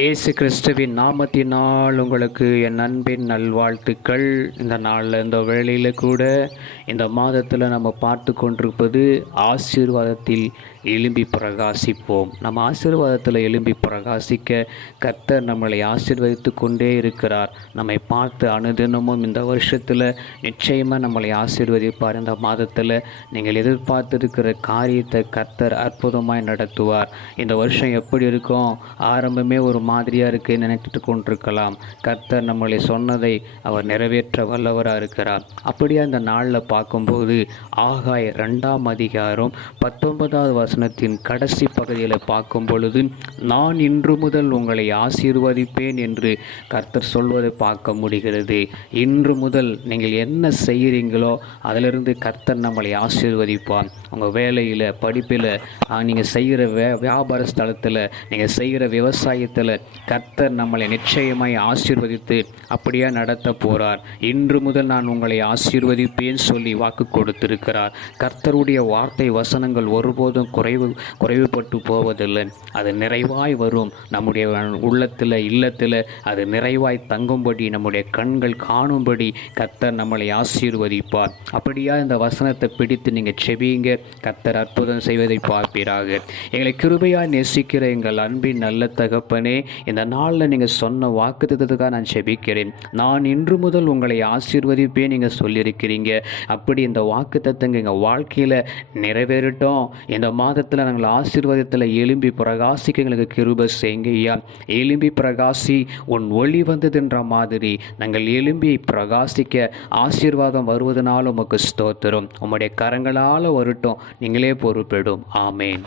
இயேசு கிறிஸ்துவின் நாமத்தினால் உங்களுக்கு என் அன்பின் நல்வாழ்த்துக்கள். இந்த நாளில் இந்த வேளையில் கூட இந்த மாதத்தில் நம்ம பார்த்து கொண்டிருப்பது ஆசீர்வாதத்தில் எழும்பி பிரகாசிப்போம். நம்ம ஆசீர்வாதத்தில் எழும்பி பிரகாசிக்க கர்த்தர் நம்மளை ஆசீர்வதித்து கொண்டே இருக்கிறார். நம்மை பார்த்து அனுதினமும் இந்த வருஷத்தில் நிச்சயமாக நம்மளை ஆசீர்வதிப்பார். இந்த மாதத்தில் நீங்கள் எதிர்பார்த்திருக்கிற காரியத்தை கர்த்தர் அற்புதமாய் நடத்துவார். இந்த வருஷம் எப்படி இருக்கும்? ஆரம்பமே ஒரு மாதிரியாக இருக்குது நினைத்துட்டு கொண்டிருக்கலாம். கர்த்தர் நம்மளை சொன்னதை அவர் நிறைவேற்ற வல்லவராக இருக்கிறார். அப்படியே அந்த நாளில் பார்க்கும்போது ஆகாய் 2ஆம் அதிகாரம் 19வது வசனத்தின் கடைசி பகுதியில் பார்க்கும் பொழுது, நான் இன்று முதல் உங்களை ஆசீர்வதிப்பேன் என்று கர்த்தர் சொல்வதை பார்க்க முடிகிறது. இன்று முதல் நீங்கள் என்ன செய்கிறீங்களோ அதிலிருந்து கர்த்தர் நம்மளை ஆசீர்வதிப்பார். உங்கள் வேலையில், படிப்பில், நீங்கள் செய்கிற வியாபார ஸ்தலத்தில், நீங்கள் செய்கிற விவசாயத்தில் கர்த்தர் நம்மளை நிச்சயமாய் ஆசீர்வதித்து அப்படியே நடத்த போகிறார். இன்று முதல் நான் உங்களை ஆசீர்வதிப்பேன் சொல்லி வாக்கு கொடுத்திருக்கிறார். கர்த்தருடைய வார்த்தை வசனங்கள் ஒருபோதும் குறைவுபட்டு போவதில்லை. அது நிறைவாய் வரும். நம்முடைய உள்ளத்தில், இல்லத்தில் அது நிறைவாய் தங்கும்படி, நம்முடைய கண்கள் காணும்படி கர்த்தர் நம்மளை ஆசீர்வதிப்பார். அப்படியா இந்த வசனத்தை பிடித்து நீங்கள் செபியுங்க. கர்த்தர் அற்புதம் செய்வதை பார்ப்பீராக. எங்களை கிருபையாய் நேசிக்கிற எங்கள் அன்பின் நல்ல தகப்பனே, இந்த நாளில் நீங்கள் சொன்ன வாக்குத்தத்தத்துக்காக நான் செபிக்கிறேன். நான் இன்று முதல் உங்களை ஆசீர்வதிப்பேன் நீங்கள் சொல்லியிருக்கிறீங்க. அப்படி இந்த வாக்குத்தத்தங்க எங்கள் வாழ்க்கையில் நிறைவேறட்டும். இந்த மாதத்தில் நாங்கள் ஆசீர்வாதத்தில் எழும்பி பிரகாசிக்க எங்களுக்கு கிருபை செய்யுங்க ஐயா. எழும்பி பிரகாசி, உன் ஒளி வந்ததுன்ற மாதிரி நாங்கள் எழும்பி பிரகாசிக்க ஆசீர்வாதம் வருவதனால உமக்கு ஸ்தோத்திரம். உம்முடைய கரங்களால் வரட்டும். நீங்களே பொறுப்பெடும். ஆமேன்.